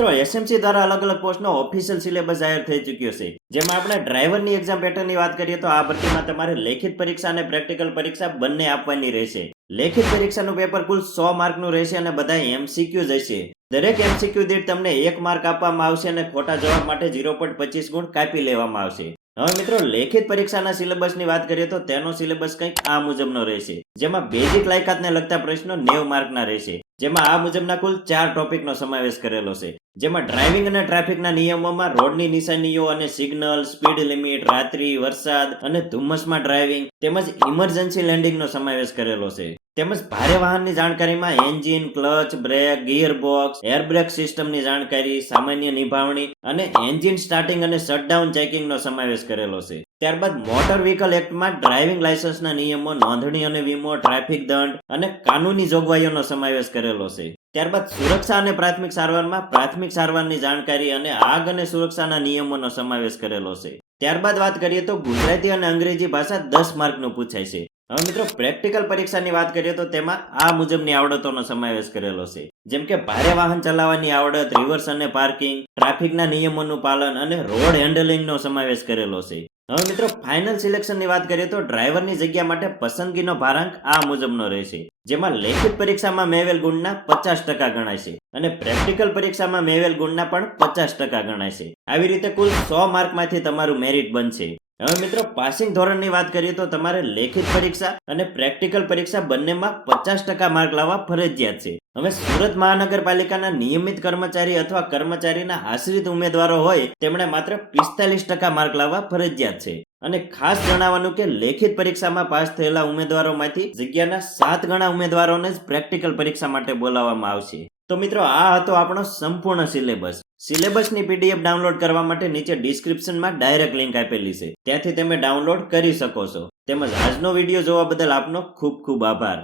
મિત્રો એસએમસી દ્વારા અલગ અલગ પોસ્ટનો ઓફિશિયલ સિલેબસ જાહેર થઈ ચૂક્યો છે, જેમાં આપણે ડ્રાઈવરની એક્ઝામ પેટર્નની વાત કરીએ તો આ ભરતીમાં તમારે લેખિત પરીક્ષા અને પ્રેક્ટિકલ પરીક્ષા બંને આપવાની રહેશે. લેખિત પરીક્ષાનું પેપર કુલ 100 માર્કનું રહેશે અને બધા એમસીક્યુ જ હશે. દરેક એમસીક્યુ દીઠ તમને 1 માર્ક આપવામાં આવશે અને ખોટા જવાબ માટે 0.25 ગુણ કાપી લેવામાં આવશે. હવે મિત્રો લેખિત પરીક્ષાના સિલેબસની વાત કરીએ તો તેનો સિલેબસ કંઈક આ મુજબનો રહેશે, જેમાં બેઝિક લાયકાતને લગતા પ્રશ્નો 90 માર્કના રહેશે, જેમાં આ મુજબના કુલ 4 ટોપિકનો સમાવેશ કરેલો છે. જેમાં ડ્રાઇવિંગ અને ટ્રાફિકના નિયમોમાં રોડની નિશાનીઓ અને સિગ્નલ, સ્પીડ લિમિટ, રાત્રિ, વરસાદ અને ધુમ્મસમાં ડ્રાઇવિંગ તેમજ ઇમરજન્સી લેન્ડિંગનો સમાવેશ કરેલો છે. તેમજ ભારે વાહનની જાણકારીમાં engine, clutch, brake, gear box, air brake સિસ્ટમની જાણકારી, સામાન્ય નિભાવણી અને એન્જિન સ્ટાર્ટિંગ અને શટડાઉન ચેકિંગનો સમાવેશ કરેલો છે. ત્યારબાદ મોટર વ્હીકલ એક્ટમાં ડ્રાઇવિંગ લાયસન્સના નિયમો, નોંધણી અને વીમો, ટ્રાફિક દંડ અને કાનૂની જોગવાઈઓનો સમાવેશ કરેલો છે. ત્યારબાદ સુરક્ષા અને પ્રાથમિક સારવારમાં પ્રાથમિક સારવારની જાણકારી અને આગ અને સુરક્ષાના નિયમોનો સમાવેશ કરેલો છે. ત્યારબાદ વાત કરીએ તો ગુજરાતી અને અંગ્રેજી ભાષા 10 માર્કનું પૂછાય છે. હવે મિત્રો પ્રેક્ટિકલ પરીક્ષાની વાત કરીએ તો તેમાં આ મુજબની આવડતોનો સમાવેશ કરેલો છે, જેમ કે ભારે વાહન ચલાવવાની આવડત, રિવર્સ અને પાર્કિંગ, ટ્રાફિકના નિયમોનું પાલન અને રોડ હેન્ડલિંગનો સમાવેશ કરેલો છે. હવે મિત્રો ફાઇનલ સિલેક્શનની વાત કરીએ તો ડ્રાઈવરની જગ્યા માટે પસંદગીનો ભારાંક આ મુજબનો રહેશે, જેમાં લેખિત પરીક્ષામાં મેળવેલ ગુણના 50% ગણાય છે અને પ્રેક્ટિકલ પરીક્ષામાં મેળવેલ ગુણના પણ 50% ગણાય છે. આવી રીતે કુલ 100 માર્કમાંથી તમારું મેરિટ બનશે. હવે મિત્રો પાસિંગ ધોરણની વાત કરીએ તો તમારે લેખિત પરીક્ષા અને પ્રેક્ટિકલ પરીક્ષા બંનેમાં 50% માર્ક લાવવા ફરજિયાત છે. હવે સુરત મહાનગરપાલિકાના નિયમિત કર્મચારી અથવા કર્મચારીના આશ્રિત ઉમેદવારો હોય તેમણે માત્ર 45% માર્ક લાવવા ફરજિયાત છે. અને ખાસ જણાવવાનું કે લેખિત પરીક્ષામાં પાસ થયેલા ઉમેદવારોમાંથી જગ્યાના 7 ગણા ઉમેદવારોને જ પ્રેક્ટિકલ પરીક્ષા માટે બોલાવવામાં આવશે. તો મિત્રો આ હતો આપણો સંપૂર્ણ સિલેબસની પીડીએફ ડાઉનલોડ કરવા માટે નીચે ડિસ્ક્રિપ્શનમાં ડાયરેક્ટ લિંક આપેલી છે, ત્યાંથી તમે ડાઉનલોડ કરી શકો છો. તેમજ આજનો વિડીયો જોવા બદલ આપનો ખૂબ ખૂબ આભાર.